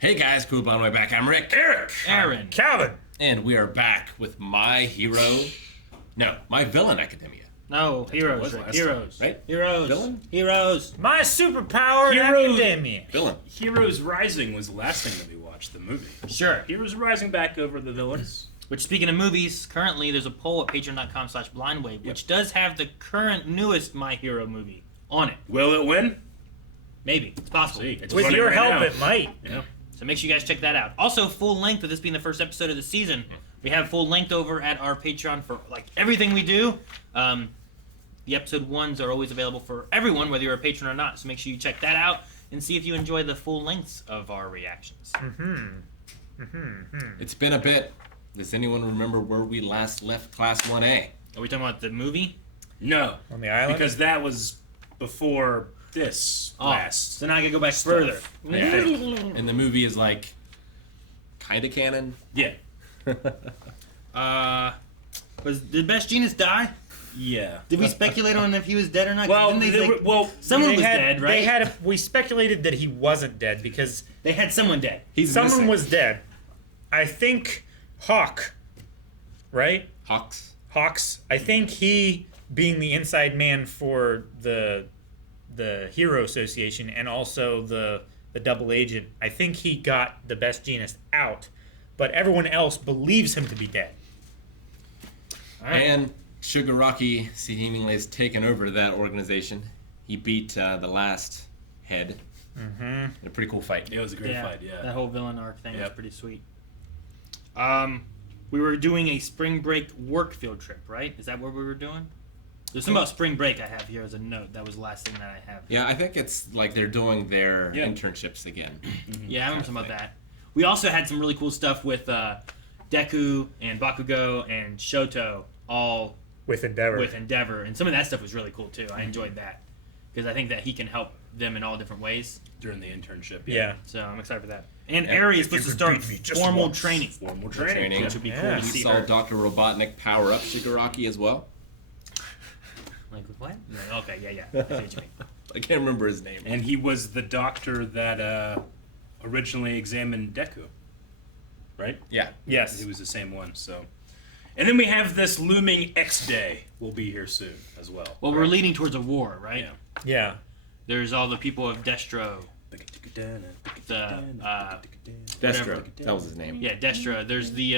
Hey guys, cool on the way back. I'm Rick. Eric. Aaron. Calvin. And we are back with My Villain Academia. No, Heroes, what Rick. last Heroes. time, right? Heroes. Villain? Heroes. My Superpower Hero- Academia. Villain. Heroes Rising was the last thing that we watched, the movie. Sure. Heroes Rising back over the villains. Which, speaking of movies, currently there's a poll at patreon.com/blindwave, which does have the current newest My Hero movie on it. Will it win? Maybe. It's possible. See, it's With running your right help, now. it might. Yeah. So make sure you guys check that out. Also, full length, with this being the first episode of the season, we have full length over at our Patreon for like everything we do. The episode ones are always available for everyone, whether you're a patron or not. So make sure you check that out and see if you enjoy the full lengths of our reactions. It's been a bit. Does anyone remember where we last left Class 1A? Are we talking about the movie? No. On the island? Because that was before this last. So now I gotta go back further. I think. And the movie is like, kind of canon? Yeah. Did Best Genius die? Yeah. Did we speculate on if he was dead or not? Well, Didn't they say- someone was dead, right? We speculated that he wasn't dead because They had someone dead. He's someone missing. was dead. I think Hawk, right? Hawks. Hawks. I think he, being the inside man for the Hero Association and also the double agent, I think he got the Best Genius out, but everyone else believes him to be dead. All right. And Shigaraki seemingly has taken over that organization. He beat the last head in a pretty cool fight. It was a great fight, yeah. That whole villain arc thing was Yep. pretty sweet. We were doing a spring break work field trip, right? Is that what we were doing? There's something about spring break I have here as a note. That was the last thing that I have. Yeah, I think it's like they're doing their Yeah. internships again. Yeah, I remember something about that. We also had some really cool stuff with Deku and Bakugo and Shoto all With Endeavor. with Endeavor, and some of that stuff was really cool too. I enjoyed that because I think that he can help them in all different ways. During the internship. Yeah. So I'm excited for that. And Yeah. Eri is If you supposed to could start beat me just formal once. training, Formal Training. training. which would be Yeah. cool to We see saw her. Dr. Robotnik power up Shigaraki as well. Like what? Like, okay, yeah. I see what you mean. I can't remember his name. And he was the doctor that originally examined Deku. Right? Yeah. Yes. He was the same one, so. And then we have this looming X Day will be here soon as well. Well, we're leading towards a war, right? Yeah. Yeah. There's all the people of Destro. Destro. That was his name. Yeah, Destra. There's the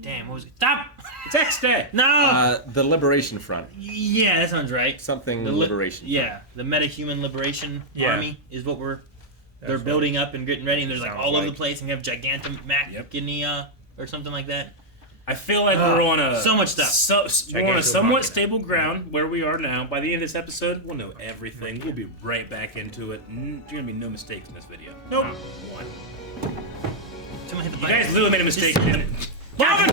damn, what was it? Stop! It's X Day! No! The Liberation Front. Yeah, that sounds right. Something The Liberation Front. Yeah, the Metahuman Liberation Yeah. Army is what they're That's building up and getting ready, and there's like Sounds all over like. the place, and we have Gigantamac Yep. Guinea or something like that. I feel like we're on a so much stuff. We're on a somewhat Gigantic. stable ground where we are now. By the end of this episode, we'll know everything. We'll be right back into it. There's gonna be no mistakes in this video. Nope. Not one. Someone hit the You button. guys literally made a mistake. Just- Didn't it? Calvin!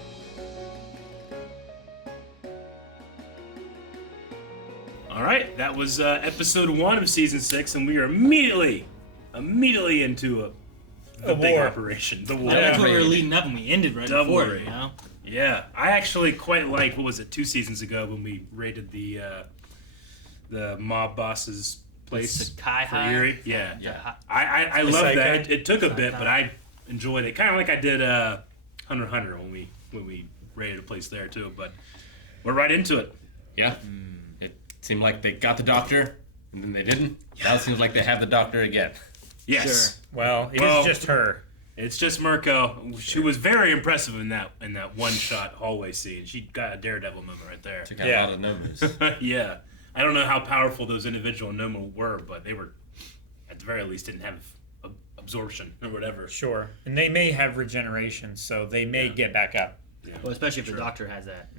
All right, that was episode 1 of season 6, and we are immediately into the big war. I operation, the know war. that's what we were leading up, and we ended right Double before it, raid. you know? Yeah, I actually quite liked, what was it, 2 seasons ago when we raided the mob boss's place Sakai for High. Erie. Yeah, Yeah. I The love Sakai. that. It took a bit, Sakai. but I enjoyed it. Kind of like I did Hunter x Hunter when we raided a place there too. But we're right into it. Yeah. It seemed like they got the doctor, and then they didn't. Now it seems like they have the doctor again. Yes, Well, it is Well- just her. it's just Mirko. She was very impressive in that one-shot hallway scene. She got a daredevil moment right there. Took out Yeah. a lot of numbers. Yeah, I don't know how powerful those individual Noma were, but they were, at the very least, didn't have absorption or whatever. Sure. And they may have regeneration, so they may get back up. Yeah. Well, especially if Sure. the doctor has that.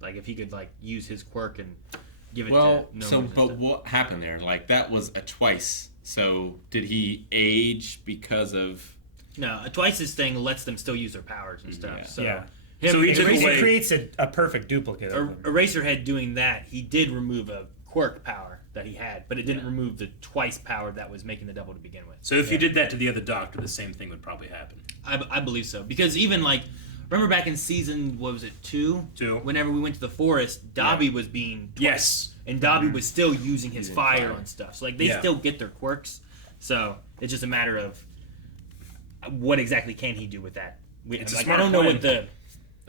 Like, if he could, like, use his quirk and give it Well, to no so, one. but what happened there? Like, that was a twice. So, did he age because of... No, a Twice's thing lets them still use their powers and stuff. Yeah. So, Yeah. So he It, took away. creates a perfect duplicate of them. Eraserhead doing that, he did remove a quirk power that he had, but it didn't remove the Twice power that was making the double to begin with. So if you did that to the other doctor, the same thing would probably happen. I believe so. Because even, like, remember back in season, what was it, 2? 2. Whenever we went to the forest, Dobby was being Twice. Yes. And Dobby was still using his fire fire. on stuff. So, like, they Yeah. still get their quirks. So it's just a matter of what exactly can he do with that. It's a I smart don't know what plan.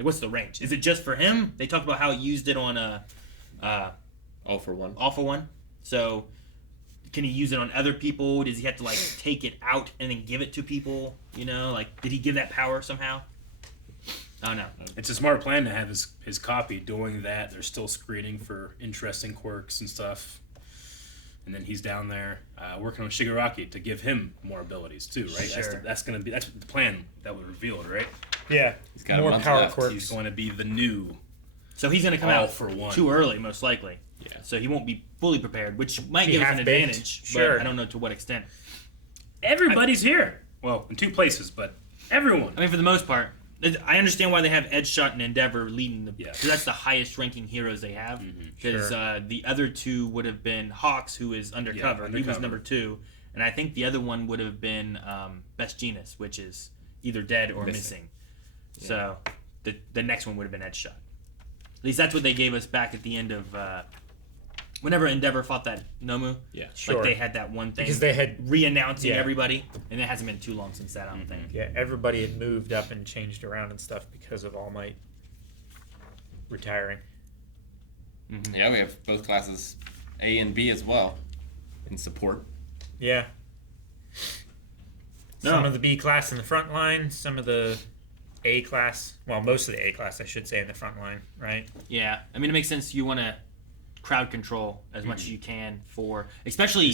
what's the range. Is it just for him? They talked about how he used it on All for one. All for One. So can he use it on other people? Does he have to like take it out and then give it to people? You know, like did he give that power somehow? I don't know. It's a smart plan to have his copy doing that. They're still screening for interesting quirks and stuff. And then he's down there working on Shigaraki to give him more abilities too, right? Sure. That's the plan that was revealed, right? Yeah. He's got a More month power left. quirks. He's going to be the new. So he's going to come All out for one. too early, most likely. Yeah. So he won't be fully prepared, which might Be give us an half-baked. advantage. Sure. But I don't know to what extent. Everybody's here. Well, in two places, but everyone. I mean, for the most part, I understand why they have Edgeshot and Endeavor leading the. Yeah. Because that's the highest ranking heroes they have. Because Sure. the other two would have been Hawks, who is undercover. He was undercover. number 2, and I think the other one would have been Best Genus, which is either dead or missing. So the next one would have been Edgeshot. At least that's what they gave us back at the end of. Whenever Endeavor fought that Nomu, Yeah. Sure. like they had that one thing Because they had re-announcing Yeah. everybody, and it hasn't been too long since that. I don't think. Yeah, everybody had moved up and changed around and stuff because of All Might retiring. Yeah, we have both classes A and B as well in support. Yeah. No. Some of the B class in the front line, some of the A class, well, most of the A class, I should say, in the front line, right? Yeah, I mean, it makes sense. You want to crowd control as much as you can for, especially,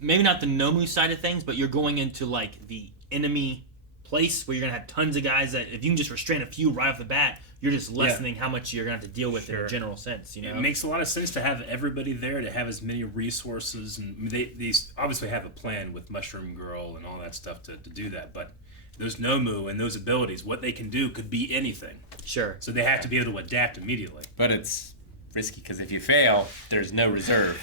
maybe not the Nomu side of things, but you're going into like the enemy place where you're gonna have tons of guys that if you can just restrain a few right off the bat, you're just lessening how much you're gonna have to deal with in a Sure. general sense. You know, It makes a lot of sense to have everybody there, to have as many resources, and they obviously have a plan with Mushroom Girl and all that stuff to do that. But those Nomu and those abilities, what they can do could be anything. sure. So they have to be able to adapt immediately. But it's risky because if you fail, there's no reserve.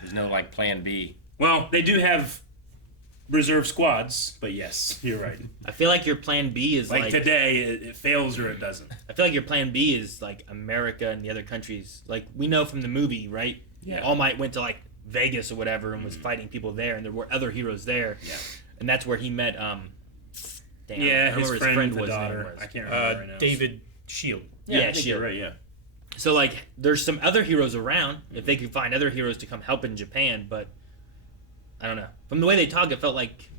There's no like plan B. Well, they do have reserve squads, but yes, you're right. I feel like your plan B is Like like today, it fails or it doesn't. I feel like your plan B is like America and the other countries. Like we know from the movie, right? Yeah. All Might went to like Vegas or whatever and was fighting people there, and there were other heroes there. Yeah. And that's where he met damn, I Yeah, don't his remember friend, the was, name daughter. was. I can't remember right now. David Shield. Yeah, I think Shield. you're right. Yeah. So like, there's some other heroes around if they could find other heroes to come help in Japan, but I don't know. From the way they talk, it felt like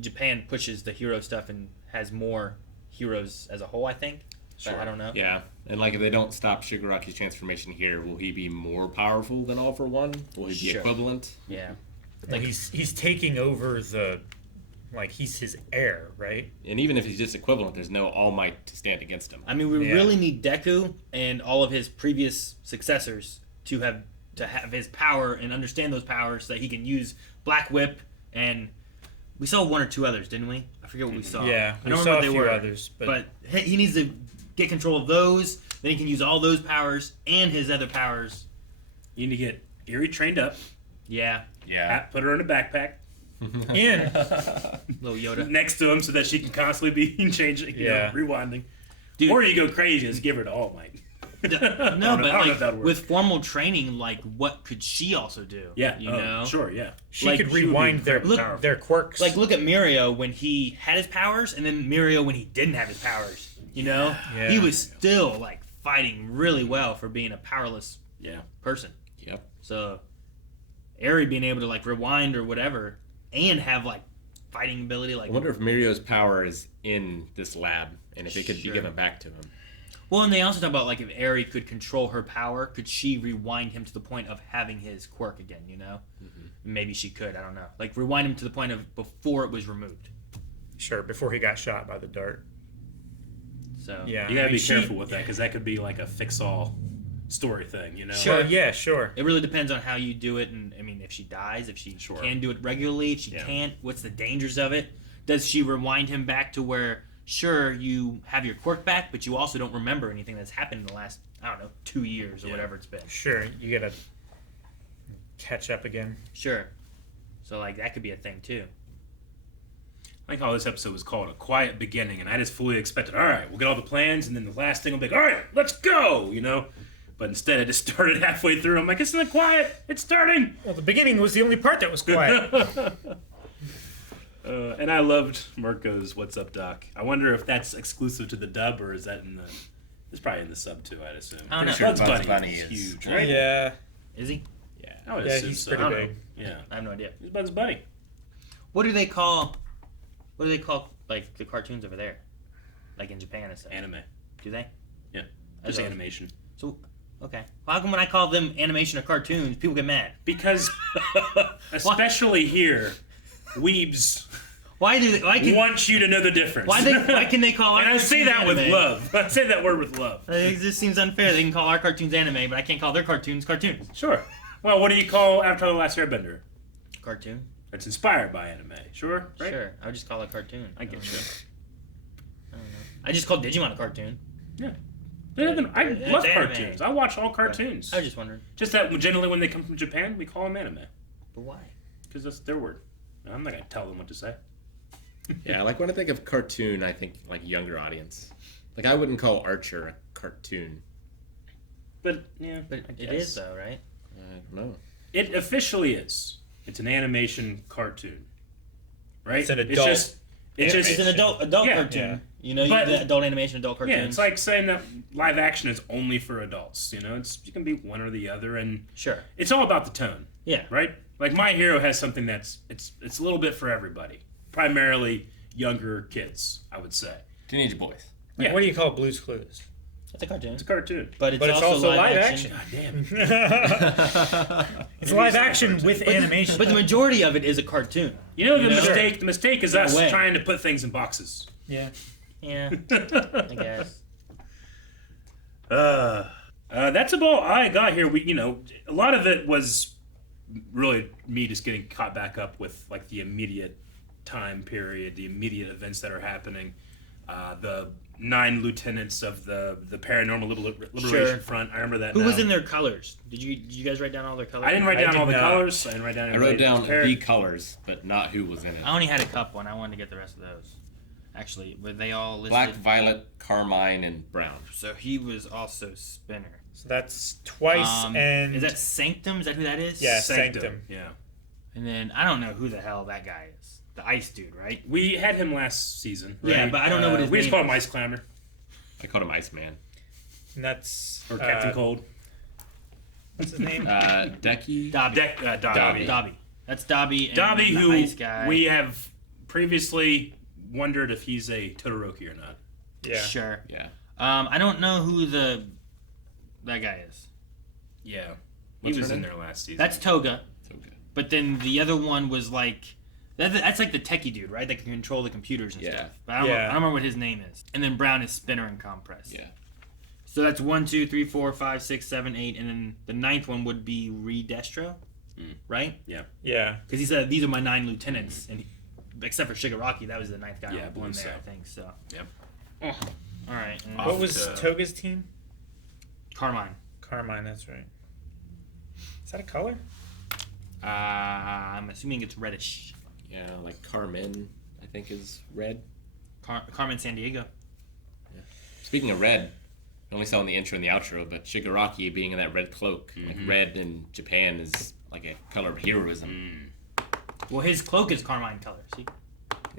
Japan pushes the hero stuff and has more heroes as a whole. I think. But Sure. I don't know. Yeah, and like if they don't stop Shigaraki's transformation here, will he be more powerful than All for One? Will he be Sure. equivalent? Yeah. Like he's taking over the, like he's his heir, right? And even if he's just equivalent, there's no All Might to stand against him. I mean, we Yeah. really need Deku and all of his previous successors to have his power and understand those powers so that he can use Black Whip, and we saw one or two others, didn't we? I forget what we saw. Yeah, I we don't saw remember a what they few were. others, but he needs to get control of those. Then he can use all those powers and his other powers. You need to get Erie trained up. Yeah, Yeah. Put her in a backpack in little Yoda. next to him so that she can constantly be changing, Yeah. rewinding. Dude. Or you go crazy and just give her to All Might. No, I don't but know if like that'd work. with formal training, like what could she also do? Yeah. you oh, know. Sure. Yeah. she Like, could she would be rewind their incredibly powerful. their quirks. Like, look at Mirio when he had his powers, and then Mirio when he didn't have his powers. You know, Yeah. he was still like fighting really well for being a powerless Yeah. person. Yep. So, Eri being able to like rewind or whatever, and have like fighting ability, like I wonder if Mirio's power is in this lab, and if it could be Sure. given back to him. well, and they also talk about like if Eri could control her power, could she rewind him to the point of having his quirk again? You know, maybe she could. I don't know. Like rewind him to the point of before it was removed. sure, before he got shot by the dart. So Yeah, You gotta I mean, be she- careful with that because that could be like a fix-all story thing. You know. Sure. Well, yeah, sure. It really depends on how you do it, and I mean, if she dies, if she Sure. can do it regularly, if she Yeah. can't, what's the dangers of it? Does she rewind him back to where, sure, you have your quirk back, but you also don't remember anything that's happened in the last, I don't know, 2 years or Yeah. whatever it's been? Sure, you gotta catch up again. Sure. So, like, that could be a thing, too. I like how this episode was called A Quiet Beginning, and I just fully expected, all right, we'll get all the plans, and then the last thing will be like, all right, let's go, you know? But instead, I just started halfway through. I'm like, it's not quiet. It's starting. Well, the beginning was the only part that was quiet. And I loved Mirko's "What's Up, Doc." I wonder if that's exclusive to the dub or is that in the? It's probably in the sub too. I'd assume. I don't know. Sure, Bugs Bugs Bunny, Bunny is is. huge, right? Yeah. Is he? Yeah, I would Yeah, assume he's so. pretty I don't know. big. Yeah, I have no idea. he's Bugs Bunny. What do they call like the cartoons over there? Like in Japan and stuff. Anime. Do they? Yeah, I just don't- animation. So okay. Well, how come when I call them animation or cartoons, people get mad? Because, especially here, weebs Why do they? Why can? want you to know the difference. Why can they call? Our And I say cartoons that with anime? love. I say that word with love. It just seems unfair. They can call our cartoons anime, but I can't call their cartoons cartoons. Sure. Well, what do you call Avatar: The Last Airbender? Cartoon? It's inspired by anime. Sure, right? Sure. I would just call it cartoon. I get you. I don't know. I just called Digimon a cartoon. I It's love anime. cartoons. I watch all cartoons. I was just wondering. Just that generally when they come from Japan, we call them anime. But why? Because that's their word. I'm not going to tell them what to say. Yeah, like when I think of cartoon, I think like younger audience. Like I wouldn't call Archer a cartoon. But, yeah. But I it guess. is though, right? I don't know. It officially is. It's an animation cartoon. Right? It's an adult It's It's an adult Yeah. cartoon. Yeah. You know, But- the adult animation, adult cartoons. Yeah, it's like saying that live action is only for adults. You know, you can be one or the other, and Sure. it's all about the tone. Yeah. Right? Like My Hero has something that's it's a little bit for everybody, primarily younger kids, I would say. Teenage boys. Like, Yeah. what do you call Blue's Clues? It's a cartoon. It's a cartoon. But it's, But it's also live action. God damn. It's live action with animation. But the majority of it is a cartoon. You know the You know? mistake. The mistake is In a us way. trying to put things in boxes. Yeah. Yeah, I guess. That's about all I got here. A lot of it was really me just getting caught back up with like the immediate time period, the immediate events that are happening. The 9 lieutenants of the Paranormal Liberation Sure. Front. I remember that. Who now. was in their colors? Did you guys write down all their colors? I didn't write I down did all the not. colors. I didn't write down. I wrote everybody's down pair. the colors, but not who was in it. I only had a couple, and I wanted to get the rest of those. Actually, were they all listed? Black, violet, carmine, and brown. So he was also Spinner. So that's twice and is that Sanctum? Is that who that is? Yeah. Sanctum. Sanctum. Yeah. And then I don't know who the hell that guy is. The ice dude, right? We had him last season. Right? Yeah, but I don't know what his We just name call him is. Ice Climber I called him Iceman. and that's or Captain Cold. What's his name? Decky. Dobby. Dobby. Dobby. That's Dobby. And Dobby, the who ice guy. we have previously wondered if he's a Todoroki or not. Yeah. Sure. Yeah. I don't know who that guy is. Yeah, What's he was her in name? there last season. That's Toga. So good. But then the other one was like that's like the techie dude, right? That can control the computers and Yeah. stuff. But I don't remember what his name is. And then Brown is Spinner and Compress. Yeah. So that's 1, 2, 3, 4, 5, 6, 7, 8, and then the 9th one would be Redestro, right? Yeah. Because he said these are my 9 lieutenants, and except for Shigaraki, that was the 9th guy Yeah, I on believe there, so. I think. So. Yep. All right. and What was to- Toga's team? Carmine? Carmine. That's right. Is that a color? I'm assuming it's reddish. Yeah, like Carmen, I think is red. Carmen San Diego. Speaking of red, I only saw in the intro and the outro, but Shigaraki being in that red cloak. Like red in Japan is like a color of heroism. Well, his cloak is carmine color. See?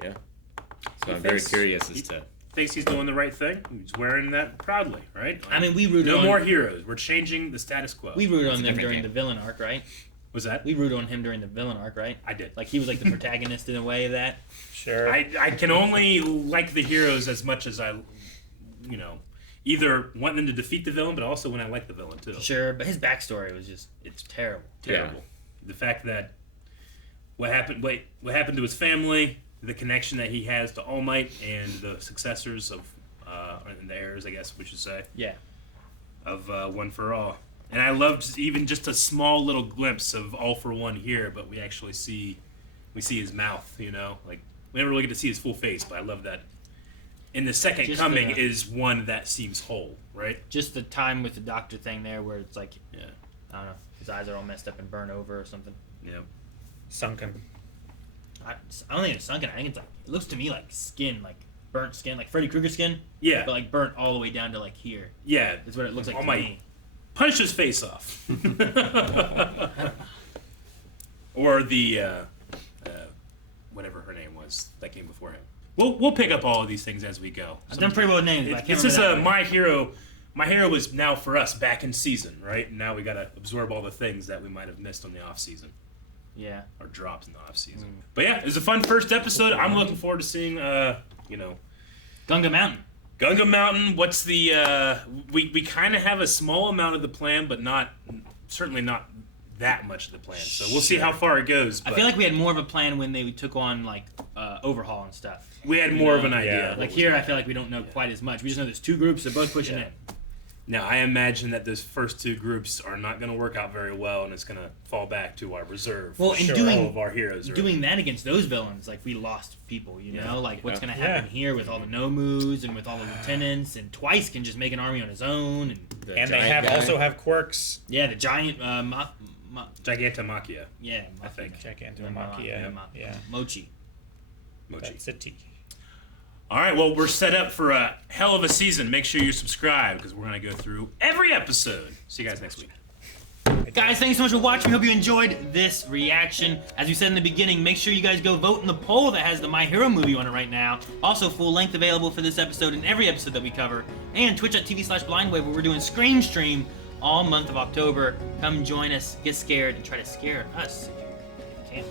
Yeah. So He I'm very thinks- curious as to. Thinks he's doing the right thing. He's wearing that proudly, right? I mean, we rooted no on more heroes. We're changing the status quo. we rooted It's on a them different during game. the villain arc, right? Was that? We rooted on him during the villain arc, right? I did. Like he was like the protagonist in a way of that. Sure. I can only like the heroes as much as I, either want them to defeat the villain, but also when I like the villain too. Sure, but his backstory was just it's terrible. Terrible. The fact that what happened to his family, the connection that he has to All Might and the successors of, and the heirs, I guess we should say, Yeah. of One for All. And I loved even just a small little glimpse of All for One here, but we actually see his mouth, like we never really get to see his full face, but I love that. In the second Just coming the- is one that seems whole, right? Just the time with the doctor thing there where it's like Yeah. I don't know, his eyes are all messed up and burn over or something. Yeah. Sunken. I don't think it's sunken. I think it's like it looks to me like skin, like burnt skin, like Freddy Krueger skin, Yeah. but like burnt all the way down to like here. Yeah. Is what it looks like All to Might. me. Punch his face off. Or the whatever her name was that came before him. We'll pick up all of these things as we go. I've done pretty well with names, but I can't It's just remember that My Hero. My Hero is now for us back in season, right? Now we got to absorb all the things that we might have missed on the off season. Yeah. Or dropped in the off season. But yeah, it was a fun first episode. I'm looking forward to seeing, Gunga Mountain. Gunga Mountain. What's the? We kind of have a small amount of the plan, but certainly not that much of the plan. So we'll see how far it goes. I feel like we had more of a plan when they took on like Overhaul and stuff. We had more of an idea. Like here, I feel like we don't know quite as much. We just know there's two groups. They're both pushing in. Now, I imagine that those first two groups are not going to work out very well, and it's going to fall back to our reserve. Well, and all of our heroes. Doing that against those villains, like we lost people, you know? Like what's going to happen here with all the Nomus and with all the lieutenants, and Twice can just make an army on his own. And they also have quirks. Yeah, the giant... Gigantomachia. Yeah, I think. Gigantomachia. Yeah. Mochi. That's a T. All right, well, we're set up for a hell of a season. Make sure you subscribe because we're going to go through every episode. See you guys next week. Guys, thanks so much for watching. We hope you enjoyed this reaction. As we said in the beginning, make sure you guys go vote in the poll that has the My Hero movie on it right now. Also, full length available for this episode and every episode that we cover. And twitch.tv/blindwave where we're doing Scream Stream all month of October. Come join us, get scared, and try to scare us if you can.